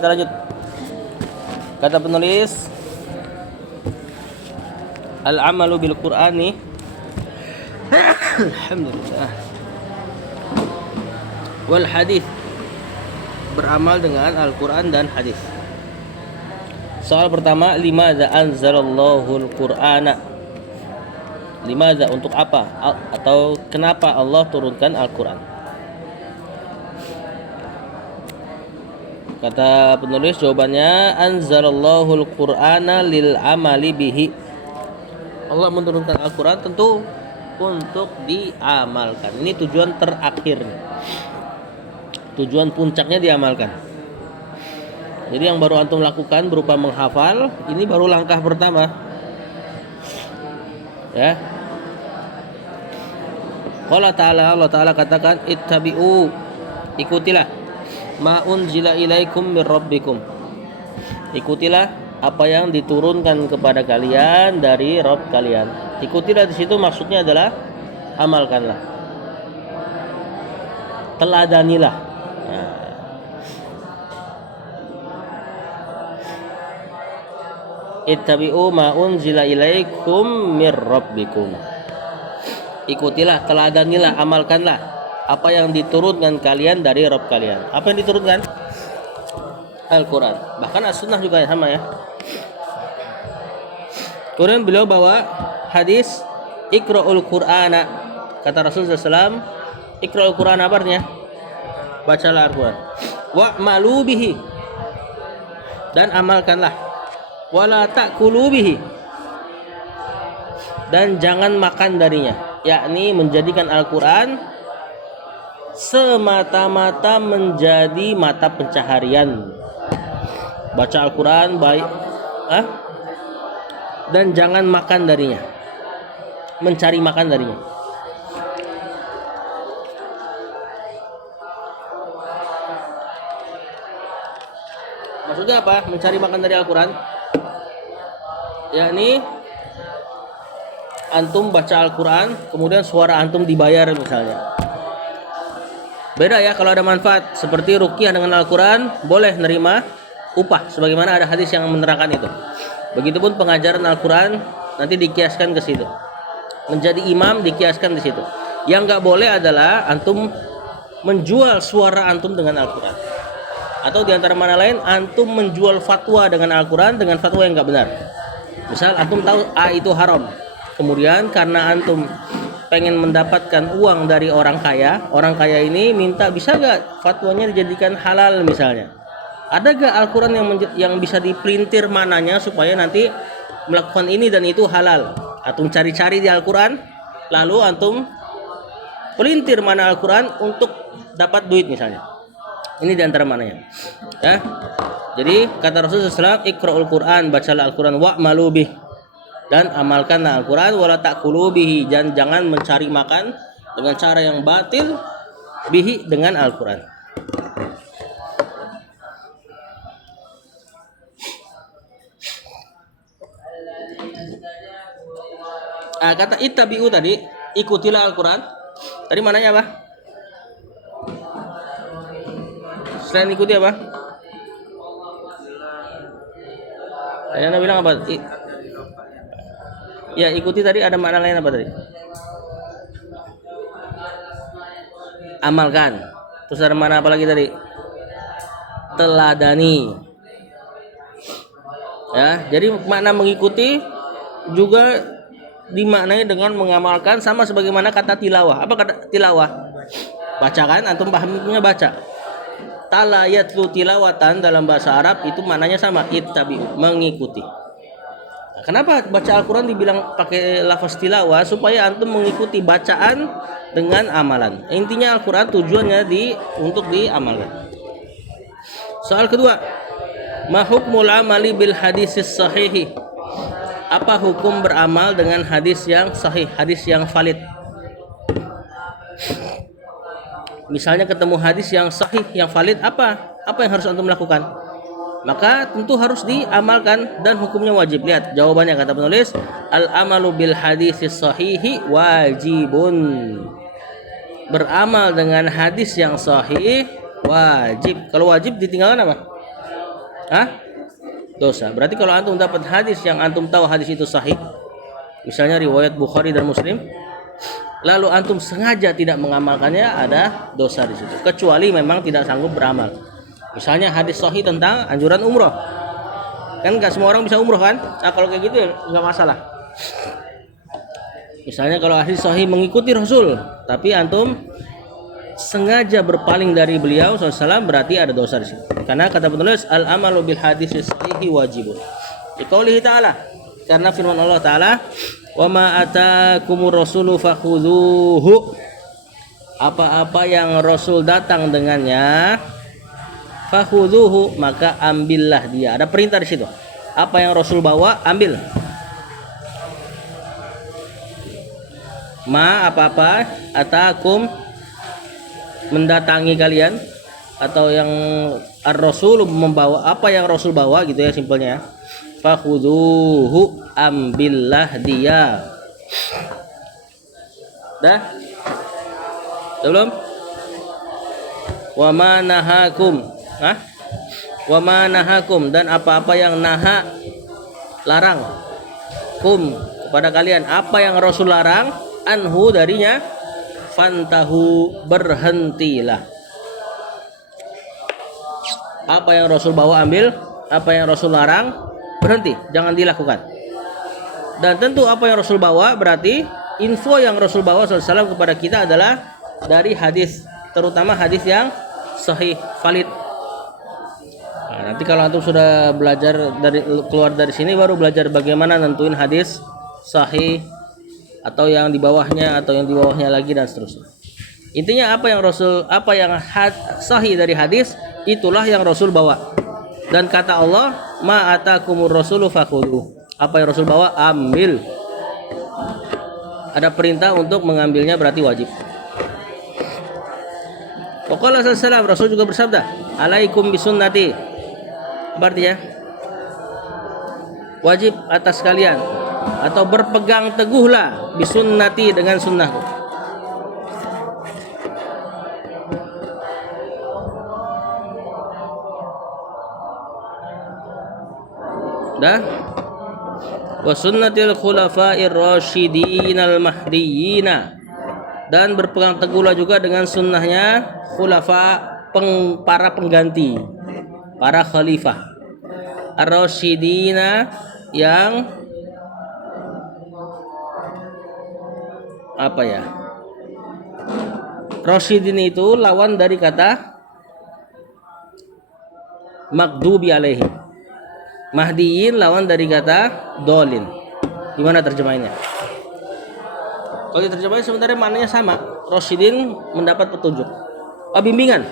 Kita lanjut. Kata penulis, al-amalu bil Qur'ani alhamdulillah wal hadis, beramal dengan Al-Qur'an dan hadis. Soal pertama, limadza anzalallahu al-Qur'ana? Limadza, untuk apa atau kenapa Allah turunkan Al-Qur'an? Kata penulis, jawabannya anzalallahu al-Qur'ana lil amali bihi. Allah menurunkan Al-Qur'an tentu untuk diamalkan. Ini tujuan terakhir. Tujuan puncaknya diamalkan. Jadi yang baru antum lakukan berupa menghafal, ini baru langkah pertama. Ya. Allah Ta'ala katakan, ittabi'u, ikutilah ma unzila ilaikum mir rabbikum. Ikutilah apa yang diturunkan kepada kalian dari Rabb kalian. Ikutilah di situ maksudnya adalah amalkanlah. Teladanilah. Nah. Ittabi'u ma unzila ilaikum mir rabbikum. Ikutilah, teladanilah, amalkanlah apa yang diturunkan kalian dari Rabb kalian. Apa yang diturunkan? Al-Quran. Bahkan As-Sunnah juga sama ya. Kemudian beliau bawa hadis Iqra'ul Qur'ana. Kata Rasulullah SAW, Iqra'ul Qur'an apa artinya? Bacalah Al-Quran. Wa'malu bihi, dan amalkanlah. Wala ta'kulu bihi, dan jangan makan darinya. Yakni menjadikan Al-Quran semata-mata menjadi mata pencaharian. Baca Al-Quran baik, dan jangan makan darinya, mencari makan darinya. Maksudnya apa? Mencari makan dari Al-Quran, yakni antum baca Al-Quran, kemudian suara antum dibayar misalnya. Beda ya kalau ada manfaat seperti ruqyah dengan Al-Quran, boleh nerima upah, sebagaimana ada hadis yang menerangkan itu. Begitupun pengajaran Al-Quran nanti dikiaskan ke situ. Menjadi imam dikiaskan di situ. Yang nggak boleh adalah antum menjual suara antum dengan Al-Quran. Atau diantara mana lain antum menjual fatwa dengan Al-Quran dengan fatwa yang nggak benar. Misal antum tahu A itu haram, kemudian karena antum pengen mendapatkan uang dari orang kaya ini minta bisa gak fatwanya dijadikan halal misalnya. Ada gak Al-Quran yang bisa dipelintir mananya supaya nanti melakukan ini dan itu halal? Antum cari-cari di Al-Quran, lalu antum pelintir mana Al-Quran untuk dapat duit misalnya. Ini diantara mananya. Ya. Jadi kata Rasulullah SAW, Iqra'ul Quran, bacalah Al-Quran, wa'malu bih, dan amalkanlah Al-Quran, wala ta'kulu bihi, dan jangan mencari makan dengan cara yang batil, bihi, dengan Al-Quran. Kata ittabi'u tadi, ikutilah Al-Quran. Tadi mananya apa? Selain ikuti apa? Ayana bilang apa? Ya, ikuti tadi ada makna lain apa tadi? Amalkan. Terus ada makna apa lagi tadi? Teladani. Ya, jadi makna mengikuti juga dimaknai dengan mengamalkan, sama sebagaimana kata tilawah. Apa kata tilawah? Baca kan? Antum pahamnya baca. Tala yatlu tilawatan dalam bahasa Arab itu maknanya sama, ittabi'u, mengikuti. Nah, kenapa baca Al-Quran dibilang pakai lafaz tilawah? Supaya antum mengikuti bacaan dengan amalan. Intinya Al-Quran tujuannya untuk diamalkan. Soal kedua, ma hukmul amali bil hadisis sahihi? Apa hukum beramal dengan hadis yang sahih, hadis yang valid? Misalnya ketemu hadis yang sahih, yang valid, apa yang harus antum lakukan? Maka tentu harus diamalkan dan hukumnya wajib. Lihat jawabannya, kata penulis, al-amalu bil hadisis sahihi wajibun. Beramal dengan hadis yang sahih wajib. Kalau wajib ditinggalkan apa? Hah? Dosa. Berarti kalau antum dapat hadis yang antum tahu hadis itu sahih, misalnya riwayat Bukhari dan Muslim, lalu antum sengaja tidak mengamalkannya, ada dosa di situ. Kecuali memang tidak sanggup beramal. Misalnya hadis sahih tentang anjuran umroh, kan nggak semua orang bisa umroh kan? Nah kalau kayak gitu ya nggak masalah. Misalnya kalau hadis sahih mengikuti Rasul, tapi antum sengaja berpaling dari beliau SAW, berarti ada dosa di situ. Karena kata penulis al amalu bil hadis sahihi wajibun. Diqaulihi ta'ala, karena firman Allah Ta'ala, wa ma atakumur rasulu fakhudhuhu, apa-apa yang Rasul datang dengannya, fakhudhuhu, maka ambillah dia. Ada perintah di situ. Apa yang Rasul bawa, ambil. Ma apa-apa atakum, mendatangi kalian, atau yang ar-rasul membawa, apa yang Rasul bawa gitu ya simpelnya. Fakhuduhu, ambillah dia. Dah? Belum? Wa ma nahakum, wa ma nahakum, dan apa-apa yang naha, larang, kum, kepada kalian, apa yang Rasul larang, anhu, darinya, fantahu, berhentilah. Apa yang Rasul bawa ambil, apa yang Rasul larang berhenti, jangan dilakukan. Dan tentu apa yang Rasul bawa berarti info yang Rasul bawa SAW kepada kita adalah dari hadis, terutama hadis yang sahih, valid. Nah, nanti kalau antum sudah belajar dari keluar dari sini, baru belajar bagaimana nentuin hadis sahih atau yang di bawahnya, atau yang di bawahnya lagi, dan seterusnya. Intinya apa yang Rasul, apa yang sahih dari hadis, itulah yang Rasul bawa. Dan kata Allah, ma atakumur rasulu fakhudhu, apa yang Rasul bawa ambil. Ada perintah untuk mengambilnya, berarti wajib. Waqala sallallahu, Rasul juga bersabda, alaikum bisunnati, berarti ya wajib atas kalian, atau berpegang teguhlah bisunnati, dengan sunnahku. Dah? Wa sunnatil khulafa'ir rasyidin al mahdiyina, dan berpegang teguhlah juga dengan sunnahnya khulafa, para pengganti, para khalifah ar-rasyidina, yang apa ya, rasyidin itu lawan dari kata maghdubi alaihi, mahdiyin lawan dari kata dolin. Gimana terjemahannya? Kalau diterjemahin sebenarnya maknanya sama. Rasyidin mendapat petunjuk, bimbingan.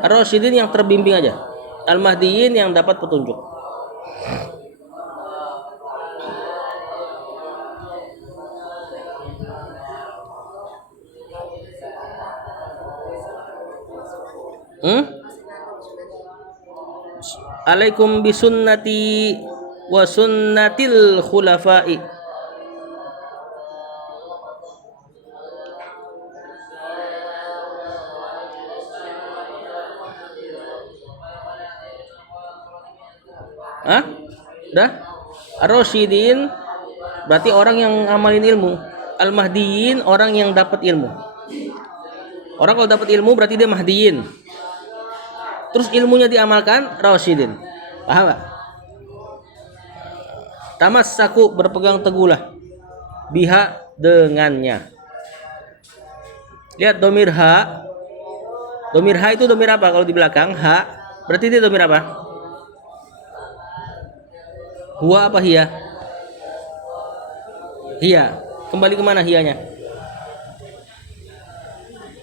Rasyidin yang terbimbing aja, al-mahdiyin yang dapat petunjuk. Alaikum bisunnati wa sunnatil khulafa'i. Dah? Ar-rasyidin berarti orang yang ngamalin ilmu. Al-mahdiyin orang yang dapat ilmu. Orang kalau dapat ilmu berarti dia mahdiyin. Terus ilmunya diamalkan, rasyidin. Paham gak? Tamassaku, berpegang teguhlah, biha, dengannya. Lihat domir ha. Domir ha itu domir apa? Kalau di belakang ha, berarti dia domir apa? Huwa apa hiya? Hiya. Kembali kemana hiyanya?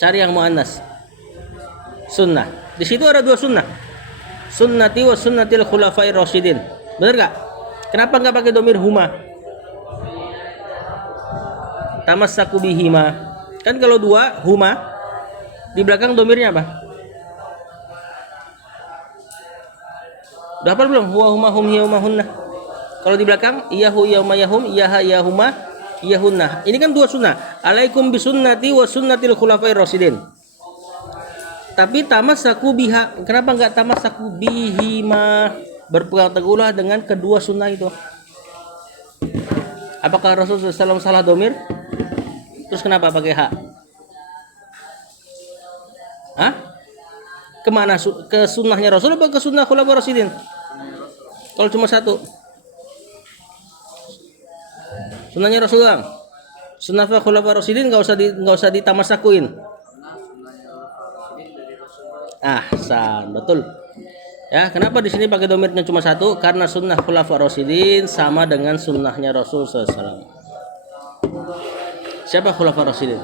Cari yang muannas. Sunnah. Di situ ada dua sunnah. Sunnati wa sunnatil khulafair rasyidin. Benar gak? Kenapa nggak pakai domir huma? Tamassaku bihima. Kan kalau dua huma, di belakang domirnya apa? Udah hafal belum? Huwa huma hum hiya huma hunna. Kalau di belakang iyahu yauma yahum, iyaha yahuma iyahunna. Ini kan dua sunnah. Alaikum bisunnati wa sunnatil khulafair rasyidin. Tapi tamassaku biha. Kenapa nggak tamassaku bihima? Berpegang teguhlah dengan kedua sunnah itu. Apakah Rasulullah SAW salah domir? Terus kenapa pakai hak? Hah? Kemana? Ke sunnahnya Rasul apa ke sunnah khulafaur rasyidin? Kalau cuma satu, sunnahnya Rasulullah. Sunnah khulafaur rasyidin nggak usah ditamassakuin. Betul. Ya, kenapa di sini pakai domirnya cuma satu? Karena sunnah khulafaur rasyidin sama dengan sunnahnya Rasul SAW. Siapa khulafaur rasyidin?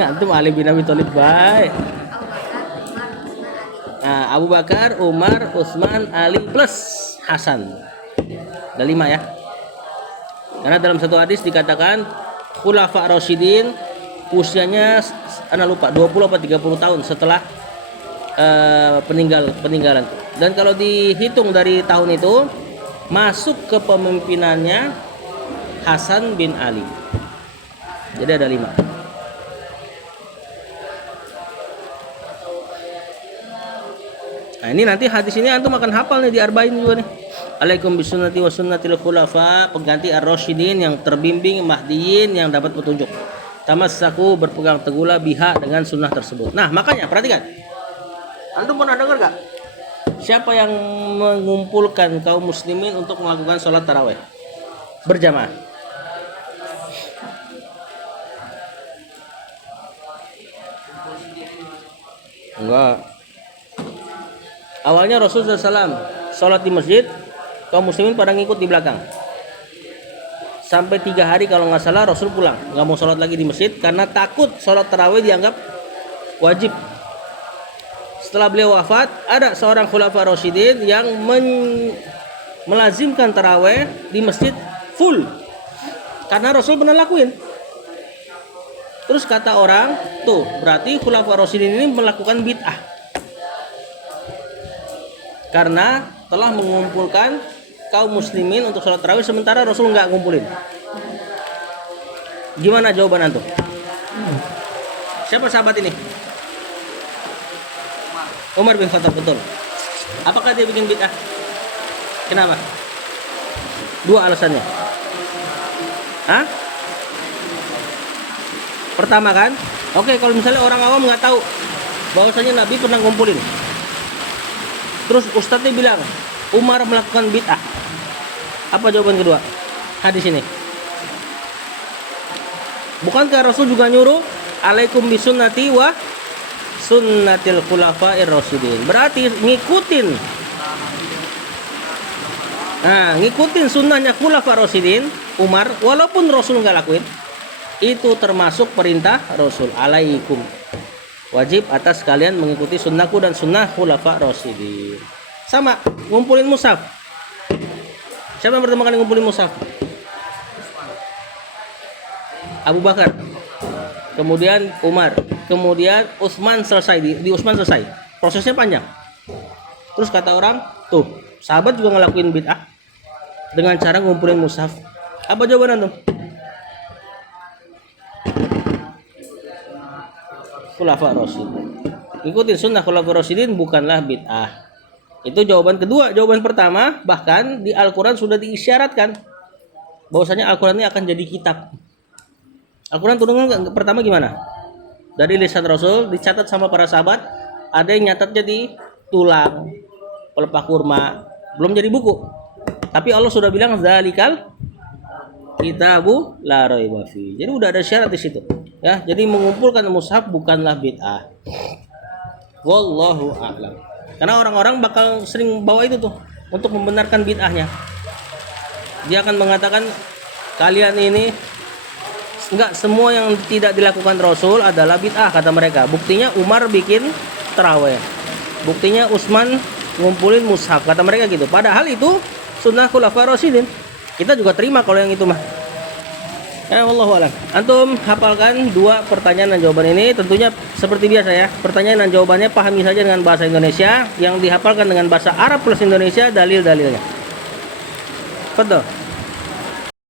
Antum Ali bin Abi Thalib baik. Nah, Abu Bakar, Umar, Utsman, Ali plus Hasan. Ada 5 ya. Karena dalam satu hadis dikatakan khulafa rasyidin usianya ana lupa 20 atau 30 tahun setelah peninggalan. Dan kalau dihitung dari tahun itu masuk ke pemimpinannya Hasan bin Ali. Jadi ada 5. Nah, ini nanti hadis ini antum akan hafal nih di Arba'in juga nih. Alaikum bisunnati wa sunnatil khulafa, pengganti ar-rasyidin yang terbimbing mahdiyin yang dapat petunjuk. Tamassaku, berpegang teguhlah biha dengan sunnah tersebut. Nah, makanya perhatikan. Antum pernah dengar gak? Siapa yang mengumpulkan kaum muslimin untuk melakukan sholat tarawih berjamaah? Enggak. Awalnya Rasulullah SAW sholat di masjid, kaum muslimin pada ngikut di belakang. Sampai 3 hari kalau nggak salah Rasul pulang, nggak mau sholat lagi di masjid karena takut sholat tarawih dianggap wajib. Setelah beliau wafat, ada seorang khulafa rasyidin yang melazimkan tarawih di masjid full karena Rasul pernah lakuin. Terus kata orang, tuh berarti khulafa rasyidin ini melakukan bid'ah karena telah mengumpulkan kaum muslimin untuk sholat tarawih sementara Rasul nggak ngumpulin. Gimana jawaban antum? Siapa sahabat ini? Umar bin Khattab, betul. Apakah dia bikin bid'ah? Kenapa? 2 alasannya. Hah? Pertama kan, oke, kalau misalnya orang awam nggak tahu bahwasanya Nabi pernah ngumpulin, terus ustadznya bilang Umar melakukan bid'ah, apa jawaban kedua hadis ini? Bukankah Rasul juga nyuruh alaikum bisunnati wa sunnatil khulafa'ir rasyidin? Berarti ngikutin sunnahnya khulafa rasyidin Umar walaupun Rasul nggak lakuin, itu termasuk perintah Rasul. Alaikum, wajib atas kalian mengikuti sunnahku dan sunnah khulafa rasyidin. Sama, ngumpulin mushaf. Siapa yang pertama kali ngumpulin mushaf? Abu Bakar, kemudian Umar, kemudian Utsman. Selesai di Utsman selesai. Prosesnya panjang. Terus kata orang, tuh sahabat juga ngelakuin bid'ah dengan cara ngumpulin mushaf. Apa jawaban antum? Khulafa rasyidin. Ikutin sunnah khulafa rasyidin bukanlah bid'ah. Itu jawaban kedua. Jawaban pertama, bahkan di Al-Quran sudah diisyaratkan bahwasanya Al-Quran ini akan jadi kitab. Al-Quran turunnya pertama gimana? Dari lisan Rasul, dicatat sama para sahabat. Ada yang nyatatnya di tulang, pelepah kurma, belum jadi buku. Tapi Allah sudah bilang zalikal kitabu la raiba fi. Jadi udah ada syarat di situ. Ya, jadi mengumpulkan mushaf bukanlah bid'ah. Wallahu a'lam. Karena orang-orang bakal sering bawa itu tuh untuk membenarkan bid'ahnya. Dia akan mengatakan kalian ini enggak, semua yang tidak dilakukan Rasul adalah bid'ah kata mereka. Buktinya Umar bikin tarawih. Buktinya Utsman ngumpulin mushaf kata mereka gitu. Padahal itu sunnah khulafa rasyidin. Kita juga terima kalau yang itu mah. Wallahu a'lam. Antum hafalkan 2 pertanyaan dan jawaban ini. Tentunya seperti biasa ya. Pertanyaan dan jawabannya pahami saja dengan bahasa Indonesia. Yang dihafalkan dengan bahasa Arab plus Indonesia dalil-dalilnya. Betul.